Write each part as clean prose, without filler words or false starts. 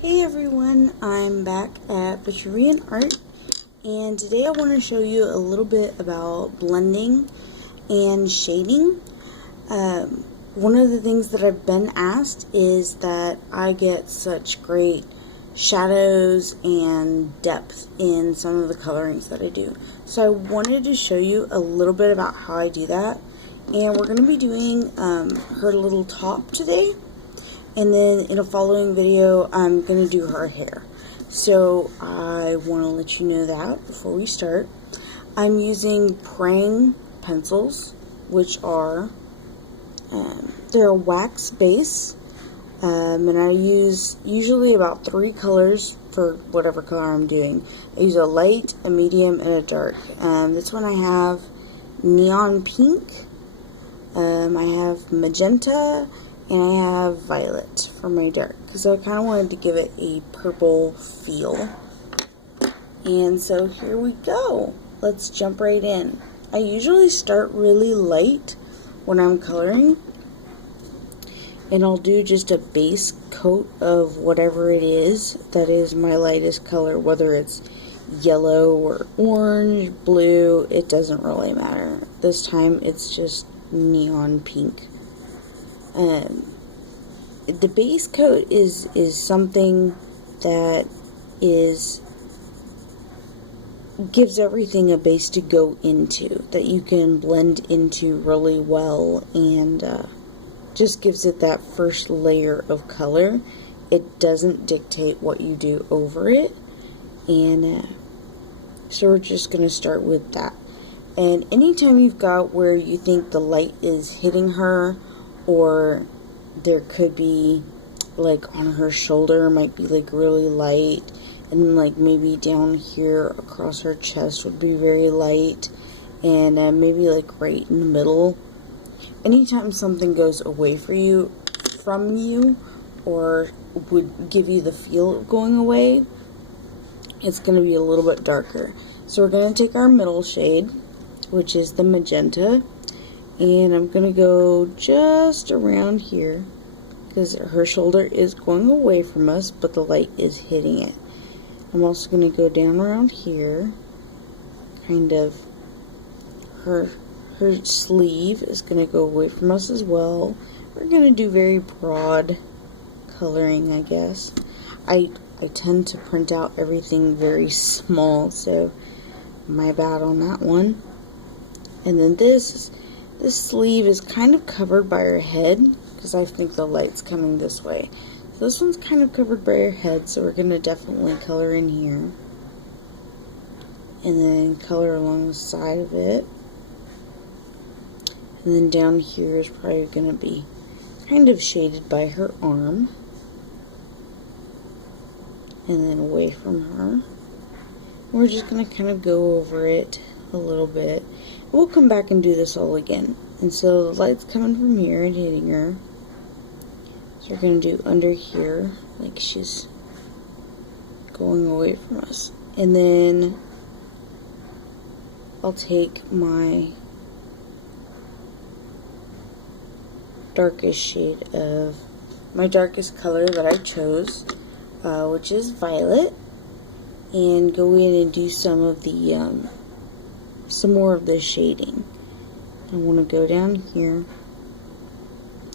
Hey everyone, I'm back at Cutie Patootie and Art, and today I want to show you a little bit about blending and shading. One of the things that I've been asked is that I get such great shadows and depth in some of the colorings that I do. So I wanted to show you a little bit about how I do that, and we're going to be doing her little top today. And then in a following video, I'm going to do her hair. So I want to let you know that before we start. I'm using Prang Pencils, which are, they're a wax base. And I use usually about 3 colors for whatever color I'm doing. I use a light, a medium, and a dark. This one I have neon pink. I have magenta. And I have violet for my dark, because I kind of wanted to give it a purple feel. And so here we go. Let's jump right in. I usually start really light when I'm coloring, and I'll do just a base coat of whatever it is that is my lightest color, whether it's yellow or orange, blue, it doesn't really matter. This time it's just neon pink. The base coat is something that gives everything a base to go into, that you can blend into really well, and just gives it that first layer of color. It doesn't dictate what you do over it, and so we're just going to start with that. And anytime you've got where you think the light is hitting her, or there could be like on her shoulder might be like really light, and then like maybe down here across her chest would be very light, and maybe like right in the middle. Anytime something goes away from you or would give you the feel of going away, it's going to be a little bit darker. So we're going to take our middle shade, which is the magenta, and I'm going to go just around here, because her shoulder is going away from us, but the light is hitting it. I'm also going to go down around here, kind of, her sleeve is going to go away from us as well. We're going to do very broad coloring, I guess. I tend to print out everything very small, so my bad on that one. And then this sleeve is kind of covered by her head, because I think the light's coming this way. So this one's kind of covered by her head, so we're going to definitely color in here. And then color along the side of it. And then down here is probably going to be kind of shaded by her arm. And then away from her. We're just going to kind of go over it a little bit. We'll come back and do this all again. And so the light's coming from here and hitting her. So we're going to do under here, like she's going away from us. And then I'll take my darkest shade of, my darkest color that I chose, which is violet, and go in and do some of the, some more of the shading. I want to go down here,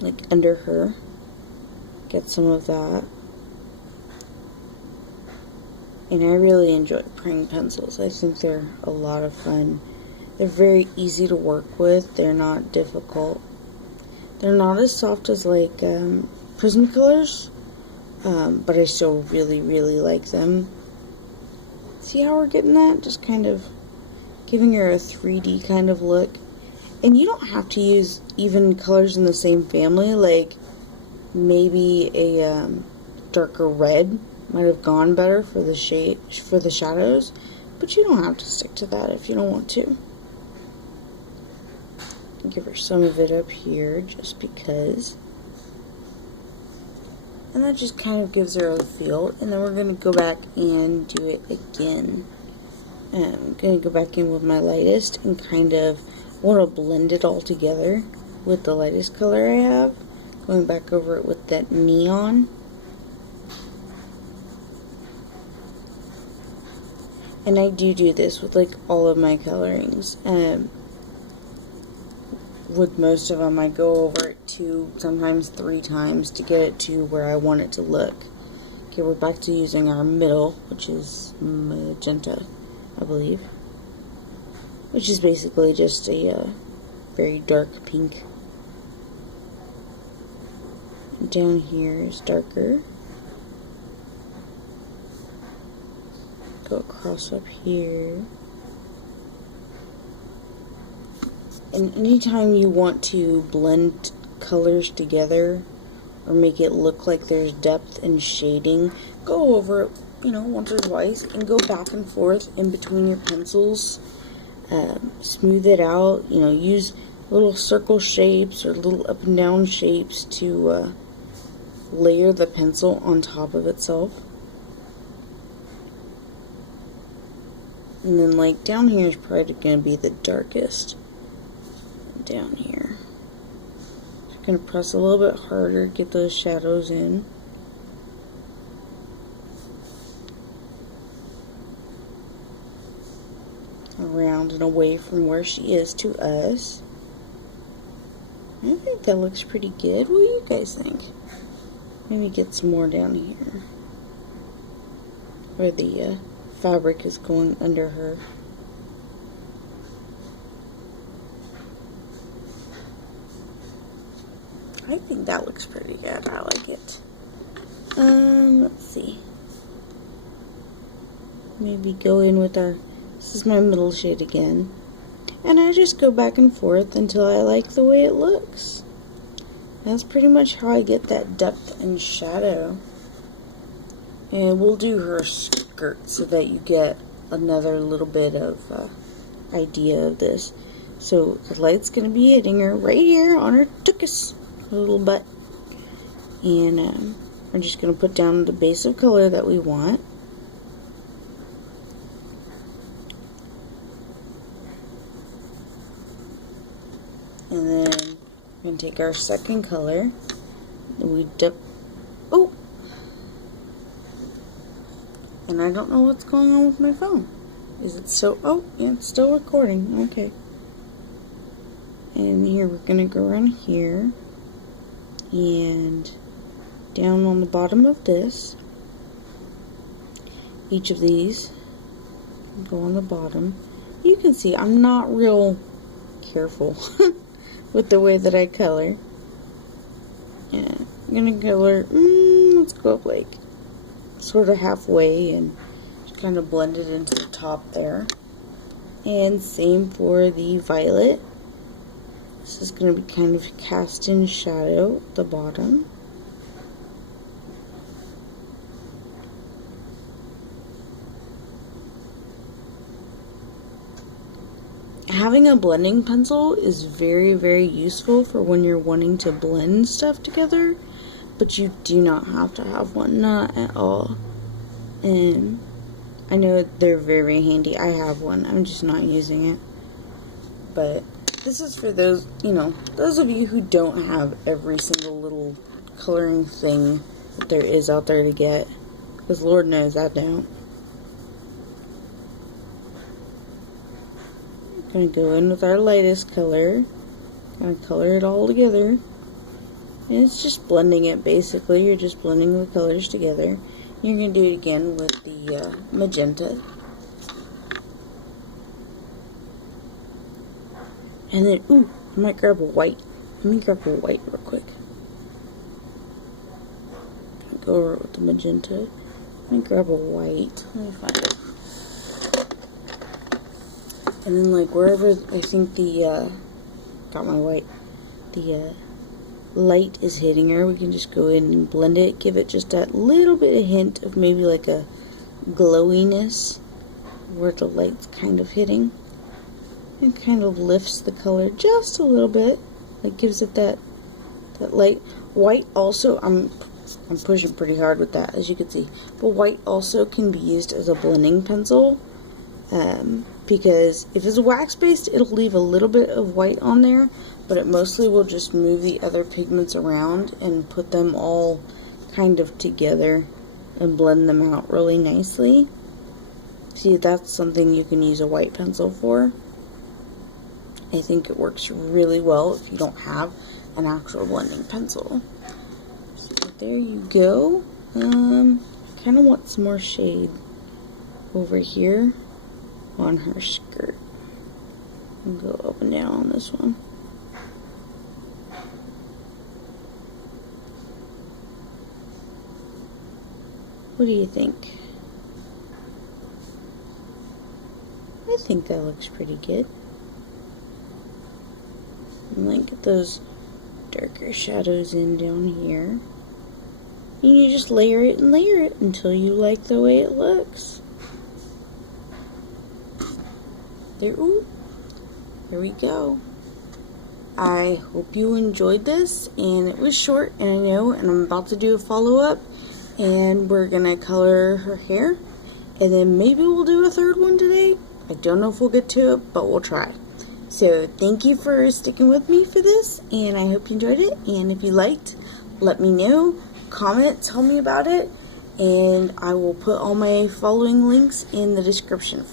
like under her, get some of that. And I really enjoy Prang Pencils. I think they're a lot of fun. They're very easy to work with. They're not difficult. They're not as soft as like Prismacolors, but I still really, really like them. See how we're getting that? Just kind of giving her a 3D kind of look. And you don't have to use even colors in the same family, like maybe a darker red might have gone better for the shade, for the shadows, but you don't have to stick to that if you don't want to. Give her some of it up here just because. And that just kind of gives her a feel. And then we're going to go back and do it again. I'm going to go back in with my lightest and kind of want to blend it all together with the lightest color I have. Going back over it with that neon. And I do this with like all of my colorings. With most of them, I go over it 2, sometimes 3 times to get it to where I want it to look. Okay, we're back to using our middle, which is Magenta, I believe. Which is basically just a very dark pink. And down here is darker. Go across up here. And anytime you want to blend colors together or make it look like there's depth and shading, go over it, once or twice and go back and forth in between your pencils. Smooth it out, use little circle shapes or little up and down shapes to layer the pencil on top of itself. And then like down here is probably going to be the darkest. Down here. Just going to press a little bit harder, get those shadows in. Around and away from where she is to us. I think that looks pretty good. What do you guys think? Maybe get some more down here. Where the fabric is going under her. I think that looks pretty good. I like it. Let's see. Maybe go in with our, this is my middle shade again. And I just go back and forth until I like the way it looks. That's pretty much how I get that depth and shadow. And we'll do her skirt so that you get another little bit of idea of this. So the light's going to be hitting her right here on her tuchus. Little butt, and we're just going to put down the base of color that we want. And then we're going to take our second color and we dip. Oh, and I don't know what's going on with my phone. Is it so? Oh, yeah, it's still recording. Okay. And here we're going to go around here. And down on the bottom of this, each of these go on the bottom. You can see I'm not real careful with the way that I color. Yeah, I'm gonna color, let's go up like sort of halfway and just kind of blend it into the top there. And same for the violet. This is going to be kind of cast in shadow at the bottom. Having a blending pencil is very, very useful for when you're wanting to blend stuff together, but you do not have to have one, not at all. And I know they're very, very handy. I have one, I'm just not using it. But this is for those, those of you who don't have every single little coloring thing that there is out there to get. Because Lord knows I don't. I'm going to go in with our lightest color. Kind of color it all together. And it's just blending it basically. You're just blending the colors together. You're going to do it again with the magenta. And then, ooh, I might grab a white. Let me grab a white real quick. Go over it with the magenta. Let me grab a white. Let me find it. And then, like, wherever I think the, got my white, the light is hitting her, we can just go in and blend it. Give it just that little bit of hint of maybe like a glowiness where the light's kind of hitting. And kind of lifts the color just a little bit. Like gives it that light. White also, I'm pushing pretty hard with that, as you can see. But white also can be used as a blending pencil. Because if it's wax based, it'll leave a little bit of white on there, but it mostly will just move the other pigments around and put them all kind of together and blend them out really nicely. See, that's something you can use a white pencil for. I think it works really well if you don't have an actual blending pencil. So there you go. Kind of want some more shade over here on her skirt. I'll go up and down on this one. What do you think? I think that looks pretty good. And then get those darker shadows in down here. And you just layer it and layer it until you like the way it looks. There, ooh, here we go. I hope you enjoyed this, and it was short, and I know, and I'm about to do a follow-up, and we're gonna color her hair, and then maybe we'll do a third one today. I don't know if we'll get to it, but we'll try. So thank you for sticking with me for this, and I hope you enjoyed it, and if you liked, let me know, comment, tell me about it, and I will put all my following links in the description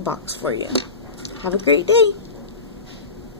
box for you. Have a great day!